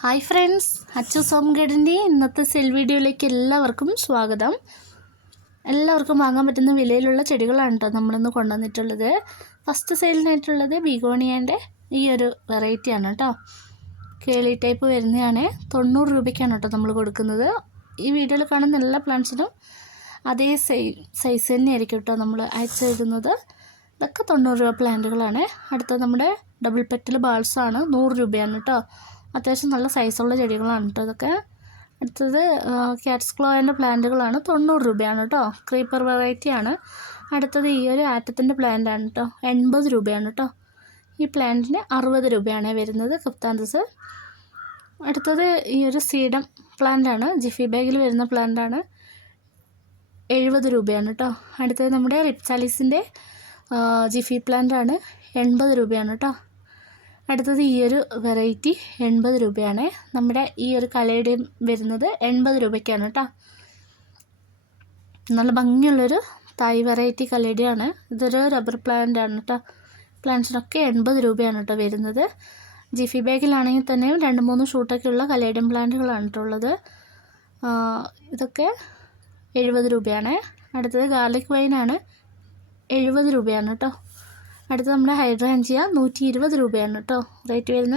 Hi friends, Achus home ഗാർഡൻ്റെ ഇന്നത്തെ cell വീഡിയോയിലേക്ക് എല്ലാവർക്കും സ്വാഗതം. എല്ലാവർക്കും വാങ്ങാൻ പറ്റുന്ന വിലയിലുള്ള ചെടികളാണ് കേട്ടോ നമ്മളിന്ന് കൊണ്ടുവന്നിട്ടുള്ളത്. ഫസ്റ്റ് സെയിലിനായിട്ടുള്ളത് ബിഗോണിയൻ്റെ ഈ ഒരു വെറൈറ്റിയാണ് കേട്ടോ. കേളി ടൈപ്പ് വരുന്നതാണ്. 90 രൂപയ്ക്കാണ് കേട്ടോ നമ്മൾ കൊടുക്കുന്നത്. ഈ വീഡിയോയിൽ കാണുന്ന എല്ലാ പ്ലാന്റ്സിനും അതേ സൈസ് തന്നെയായിരിക്കും കേട്ടോ നമ്മൾ അയച്ചിടുന്നത്. ഇതൊക്കെ 90 രൂപ പ്ലാന്റുകളാണ്. അടുത്തത് നമ്മുടെ ഡബിൾ പെറ്റൽ ബാൾസാണ്, 100 രൂപയാണ് കേട്ടോ. അത്യാവശ്യം നല്ല സൈസുള്ള ചെടികളാണ് കേട്ടോ ഇതൊക്കെ. അടുത്തത് ക്യാറ്റ്സ് ക്ലോയുടെ പ്ലാന്റുകളാണ്, 90 രൂപയാണ് കേട്ടോ. ക്രീപ്പർ വെറൈറ്റിയാണ്. അടുത്തത് ഈ ഒരു ആറ്റത്തിൻ്റെ പ്ലാന്റാണ് കേട്ടോ, 80 രൂപയാണ് കേട്ടോ. ഈ പ്ലാന്റിന് 60 രൂപയാണ് വരുന്നത്, ക്രിപ്താന്തസ്. അടുത്തത് ഈ ഒരു സീഡം പ്ലാന്റാണ്, ജിഫി ബാഗിൽ വരുന്ന പ്ലാന്റാണ്, 70 രൂപയാണ് കേട്ടോ. അടുത്തത് നമ്മുടെ റിപ്സാലിസിൻ്റെ ജിഫി പ്ലാന്റാണ്, 80 രൂപയാണ് കേട്ടോ. അടുത്തത് ഈ ഒരു വെറൈറ്റി 80 രൂപയാണ്. നമ്മുടെ ഈ ഒരു കലേഡിയം വരുന്നത് 80 രൂപയ്ക്കാണ് കേട്ടോ. നല്ല ഭംഗിയുള്ളൊരു തായ് വെറൈറ്റി കലേഡിയാണ്. ഇതൊരു റബ്ബർ പ്ലാന്റ് ആണ് കേട്ടോ. പ്ലാന്റ്സിനൊക്കെ 80 രൂപയാണ് കേട്ടോ വരുന്നത്. ജിഫി ബാഗിലാണെങ്കിൽ തന്നെയും 2-3 ഷൂട്ടൊക്കെയുള്ള കലേഡിയം പ്ലാന്റുകളാണ് കേട്ടോ ഉള്ളത്. ഇതൊക്കെ 70 രൂപയാണ്. അടുത്തത് ഗാർലിക് വൈനാണ്, 70 രൂപയാണ് കേട്ടോ. അടുത്തത് നമ്മുടെ ഹൈഡ്രാഞ്ചിയ 120 രൂപയാണ് കേട്ടോ റേറ്റ് വരുന്നത്.